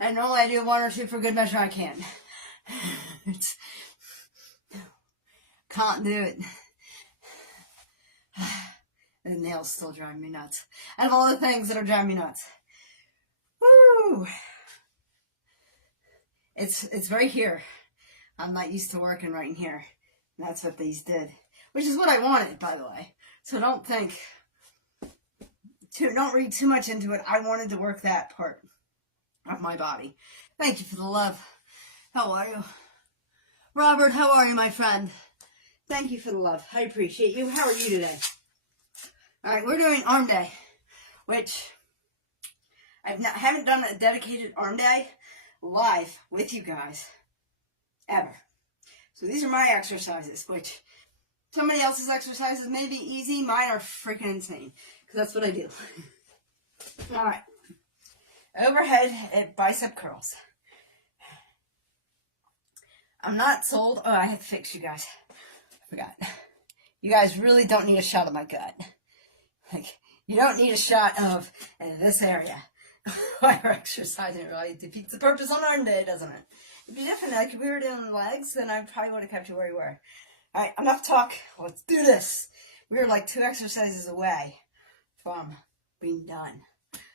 And normally I do 1 or 2 for good measure. I can't. Can't do it. The nails still drive me nuts. Out of all the things that are driving me nuts. Woo! It's right here. I'm not used to working right in here. And that's what these did. Which is what I wanted, by the way. So don't read too much into it. I wanted to work that part of my body. Thank you for the love. How are you? Robert, how are you, my friend? Thank you for the love. I appreciate you. How are you today? Alright, we're doing arm day, which haven't done a dedicated arm day live with you guys ever. So these are my exercises, which somebody else's exercises may be easy. Mine are freaking insane, because that's what I do. Alright. Overhead bicep curls. I'm not sold. Oh, I had to fix you guys. I forgot. You guys really don't need a shot of my gut. Like, you don't need a shot of this area while you're exercising. It really defeats the purpose on arm day, doesn't it? It'd be different. Like, if we were doing legs, then I probably would have kept you where you were. Alright, enough talk. Let's do this. We were like 2 exercises away from being done.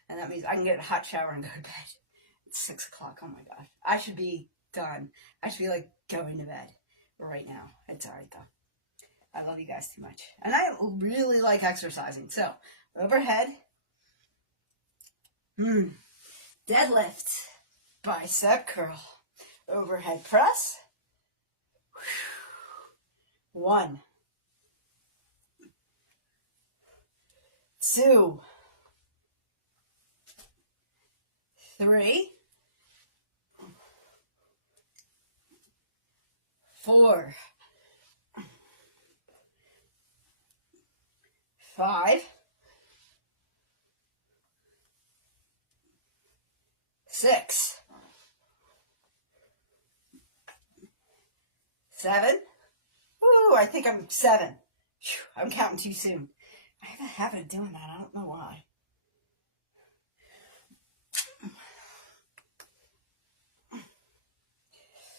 And that means I can get a hot shower and go to bed. It's 6 o'clock. Oh my gosh. I should be done. I should be like going to bed right now. It's alright though. I love you guys too much. And I really like exercising. So, overhead. Deadlift. Bicep curl. Overhead press. 1, 2, 3, 4, 5, 6, 7. Ooh, I think I'm 7. Whew, I'm counting too soon. I have a habit of doing that. I don't know why.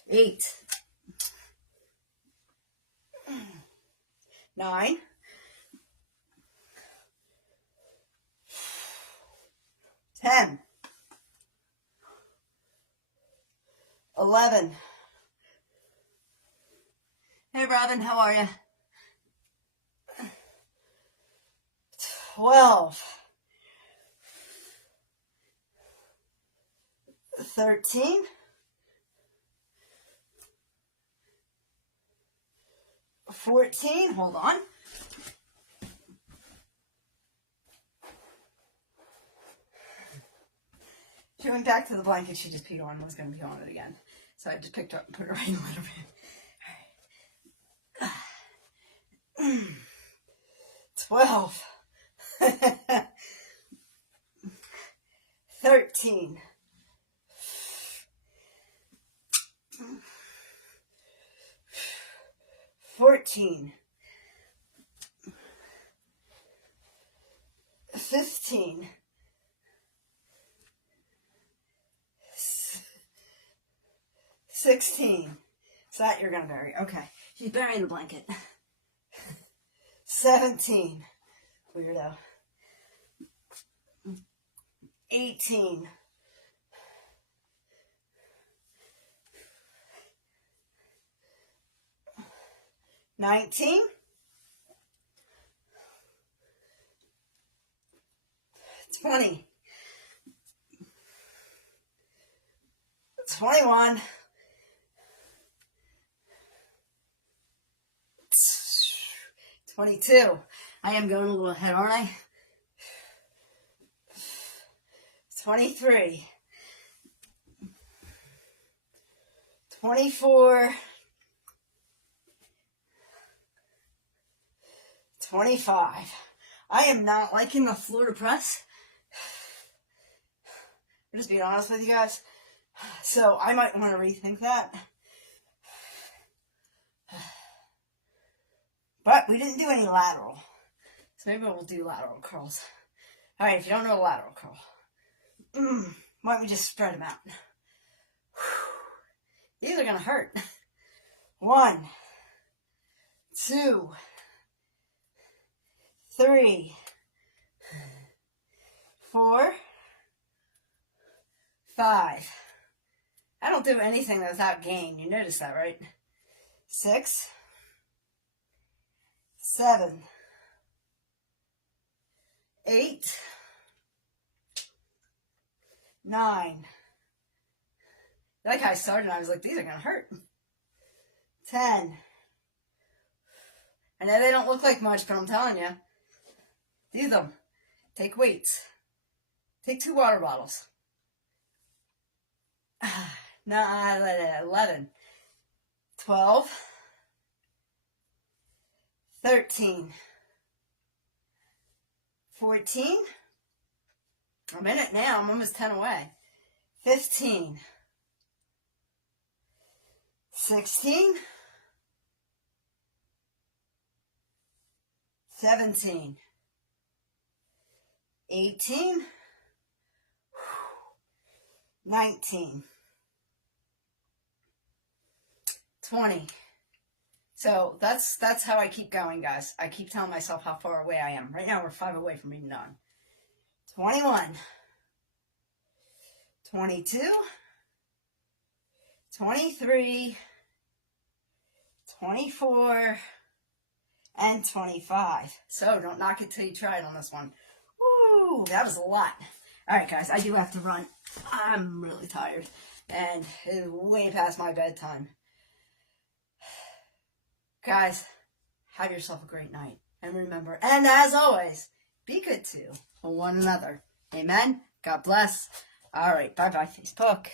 8, 9, 10, 11. Hey, Robin, how are you? 12. 13. 14. Hold on. She went back to the blanket she just peed on, was going to pee on it again. So I just picked her up and put her right in the litter bin. 12. 13. 14. 15. 16. So that you're going to bury. Okay. She's burying the blanket. 17. Weirdo. 18. 19. 20. 21. 22. I am going a little ahead, aren't I? 23. 24. 25. I am not liking the Florida press. I'll just be honest with you guys. So I might want to rethink that. But we didn't do any lateral. So maybe we'll do lateral curls. Alright, if you don't know a lateral curl, why don't we just spread them out? These are going to hurt. 1, 2, 3, 4, 5. I don't do anything without gain. You notice that, right? 6, 7, 8, 9. Like how I started, and I was like, these are going to hurt. 10. I know they don't look like much, but I'm telling you. Do them. Take weights. Take 2 water bottles. 11. 12. 13. 14. I'm in it now. I'm almost 10 away. 15. 16. 17. 18. 19. 20. So that's how I keep going, guys. I keep telling myself how far away I am. Right now we're 5 away from being done. 21. 22. 23. 24. And 25. So don't knock it till you try it on this one. Woo, that was a lot. Alright guys, I do have to run. I'm really tired. And it is way past my bedtime. Guys, have yourself a great night. And remember, and as always, be good to one another. Amen. God bless. Alright, bye-bye, Facebook.